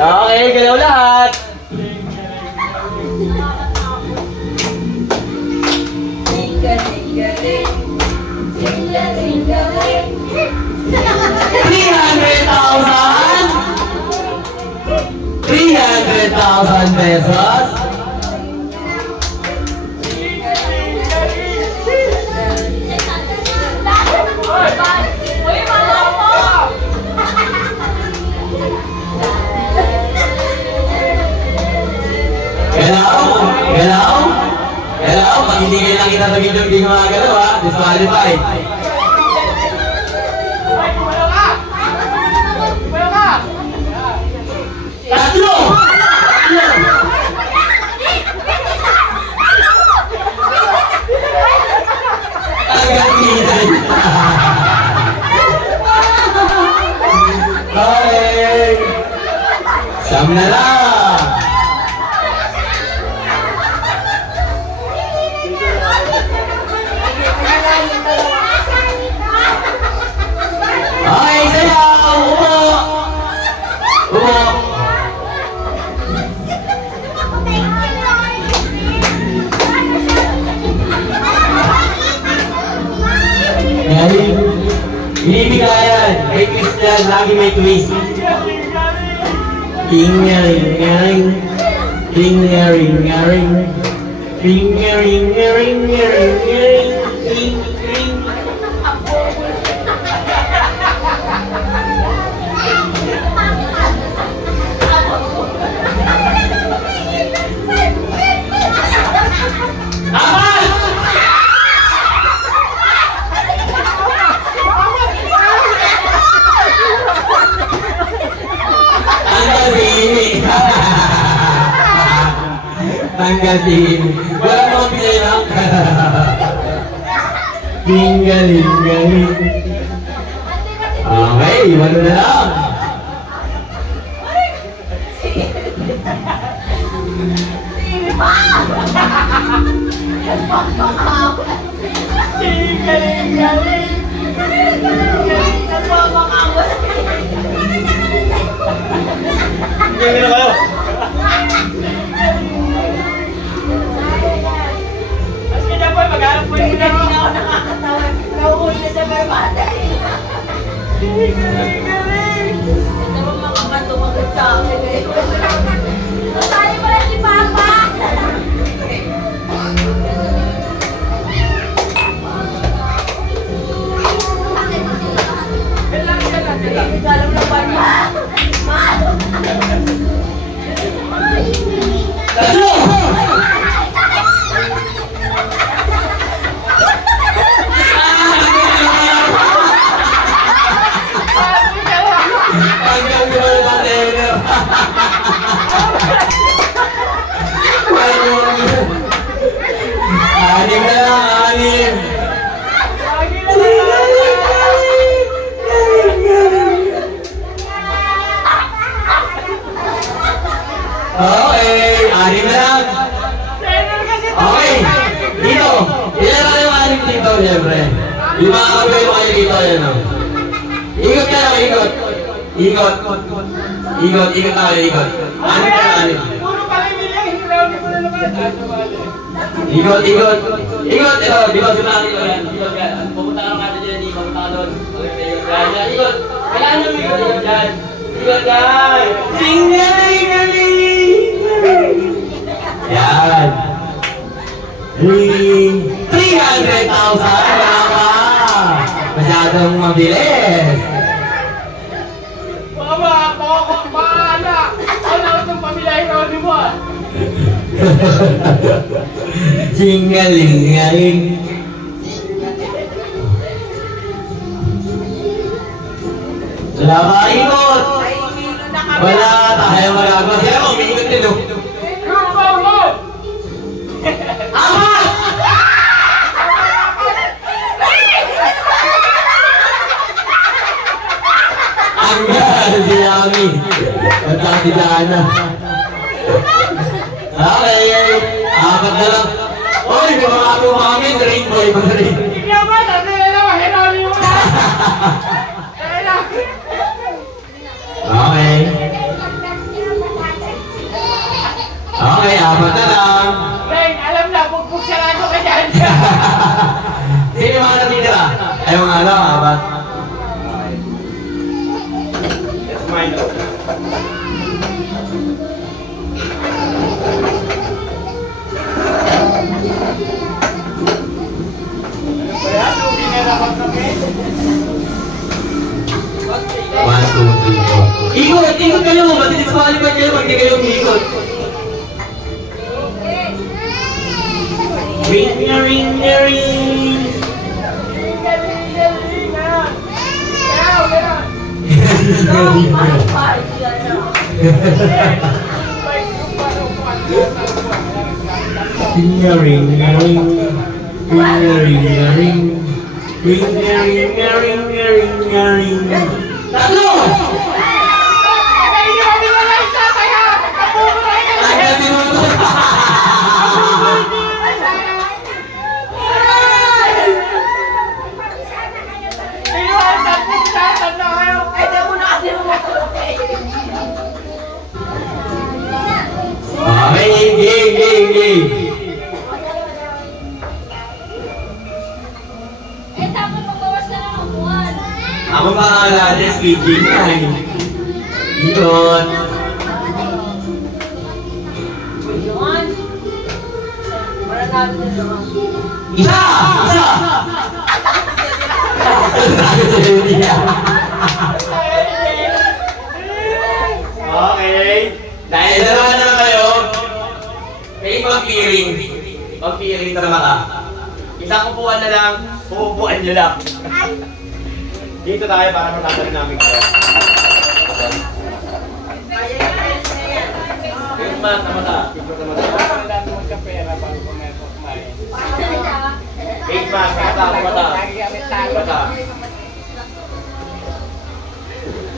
Okay, galaw lahat. $300,000 pesos. Galaw, pag hindi kayo nakita sa video, hindi mga galaw ha, disqualified. Tatlo! Tagagitan. Okay. Siyam na lang. Okay, sayaw! Umo! Binibigayan, may twist yan, lagi may twist. Ring-a-ring-a-ring, ring-a-ring-a-ring, ring-a-ring-a-ring-a-ring-a-ring, ring-ring. Tanggalin. Wala mo pinayang. Tinggaling. Okay, wala na lang. Tinggaling kayo. Maghanap po yung hindi na ako nakakatawa. Nauhuli na sa barbada. Galing! Ito ba mga matumagot sa akin eh. Nasali mo lang si Papa! Galang na barba! Tatlo! Anim na lang, anim. Okay, anim na lang. Okay, dito. Ilan na yung anim dito, siyempre. Yung mga kabelo kayo dito, yan o. Ikot ka lang, ikot. Ikot na kayo, ikot. Anim ka lang, anim. Ikot. Ito, di ba sila natin yan? Ikot ka. Pupunta ka lang natin dyan, pupunta ka doon. Ikot. Kailangan nyo ikot dyan. Ikot dyan. Singaling! Yan. 300,000. Wala ka. Masyadong mabilis. Mama, bahala. Ano itong pamilahin ko mo? Singaling-ngaling. Wala ka ikot. Wala tayo magagawa. Sila mo, may ikot nilo. Ama! Anggal, si Yami. Pagka si Dana. Okay, apat na lang. Uy, mga tumangin, rainbow pa rin. Hindi ba? Tatlo na lang, hinali mo na. Okay. Okay, apat na lang. Ren, alam na, bugbog sarado ka dyan. Sino yung mga natitira? Ay, mga ano, apat. That's mine. Kaya, lugi na naman kami. 1, 2, 3, 4. Ikot! Ikot kayo! Matidisqualify kayo pag di kayo umikot. Ring na ring na ring! Ring na ring na ring. Ring na ring na ring. Ring na ring na ring na ring na ring. Tatlo! Hindi mo binalay sa kaya! Kapuburay ka! Ay, natin mo ito! Okay, game. Dapat magbawas na lang ang buwan. Ako pangalan natin, PJ na. Ikot. Yun. Para namin na lang. Isa! Okay. Dahil dalawa na kayo, may pag-feeling na naman ka. Isang upuan na lang, uupuan nyo lang. Dito tayo para matatanong namin kayo. Tigman, tamata. Wala naman ka pera bago ka may kumain. Tigman, tamata. Lagi kami talo.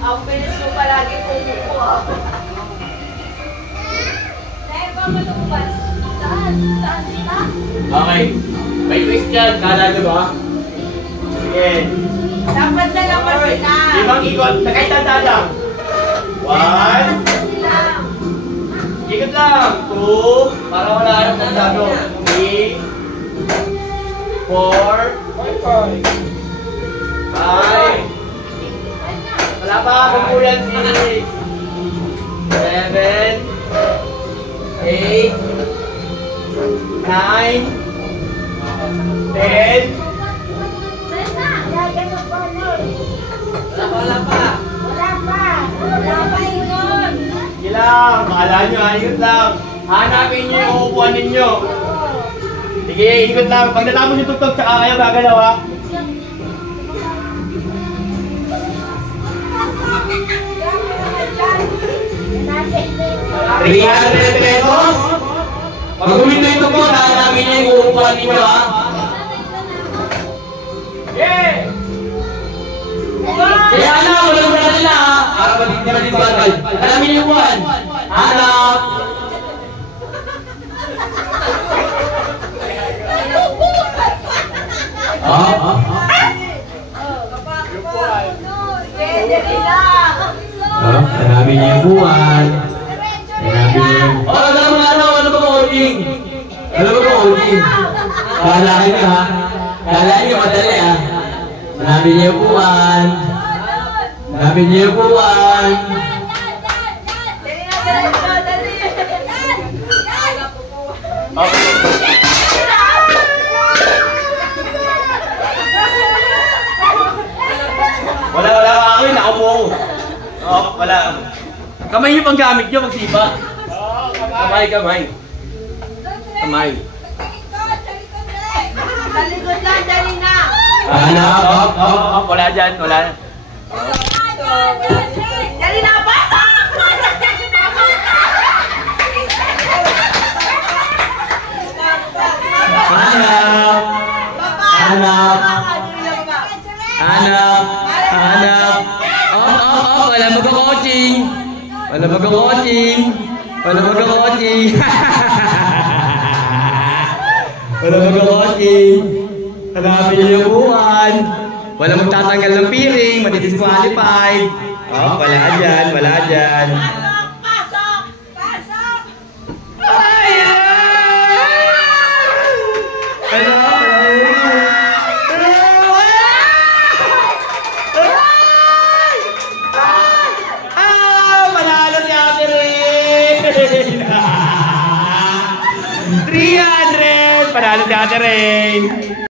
Ang bilis mo palagi kumukuha. Dahil ba matubas? Saan? Saan sila? Okay. May twist yan, kala nyo ba? Sige. Dapat na lang ba sila? Limang ikot, nakaitanda lang. 1. Ikot lang. 2. Para wala harap ng dado. 3. 4. 5. Wala pa, kumpulan 6. 7. 8. 9. 10. Wala pa. Wala pa yun. Sige lang, bahala nyo, ikot lang. Hanapin nyo yung uupuan ninyo. Sige, ikot lang. Pag natapos yung tugtog, tsaka kayo gagalaw ha. $300 pesos? Pag huminto ito po, namin niya yung uupuan ninyo ha. Yeah! Kaya anak, walang wala nila ha. Para matindi bagay. Alamin niyo yung upuan. Anak! Hanapin niyo yung buwan. Hanapin niyo yung... Oh, alam mo nga ano ba holding? Alam mo ba holding? Kalahin niyo ha. Kalahin niyo madali ha. Hanapin niyo yung buwan. Hanapin niyo yung buwan. Wala ako yun, nakaupo. Oo, wala. Kamay yung panggamit nyo, magsipa. Kamay. Sa likod lang, dali na. Hanap. Wala dyan, wala. Dali na, pasok! Hanap. Hanap. Hanap. Hanap. Wala magka-coaching. Wala magka-coaching. Wala magka-coaching. Wala magka-coaching. Hanapin niyo yung buwan. Wala magtatanggal ng piring. Matidisqualified. Wala dyan. Pasok! Pasok! Ay! Rain! 300! Panalo si Ate Rain!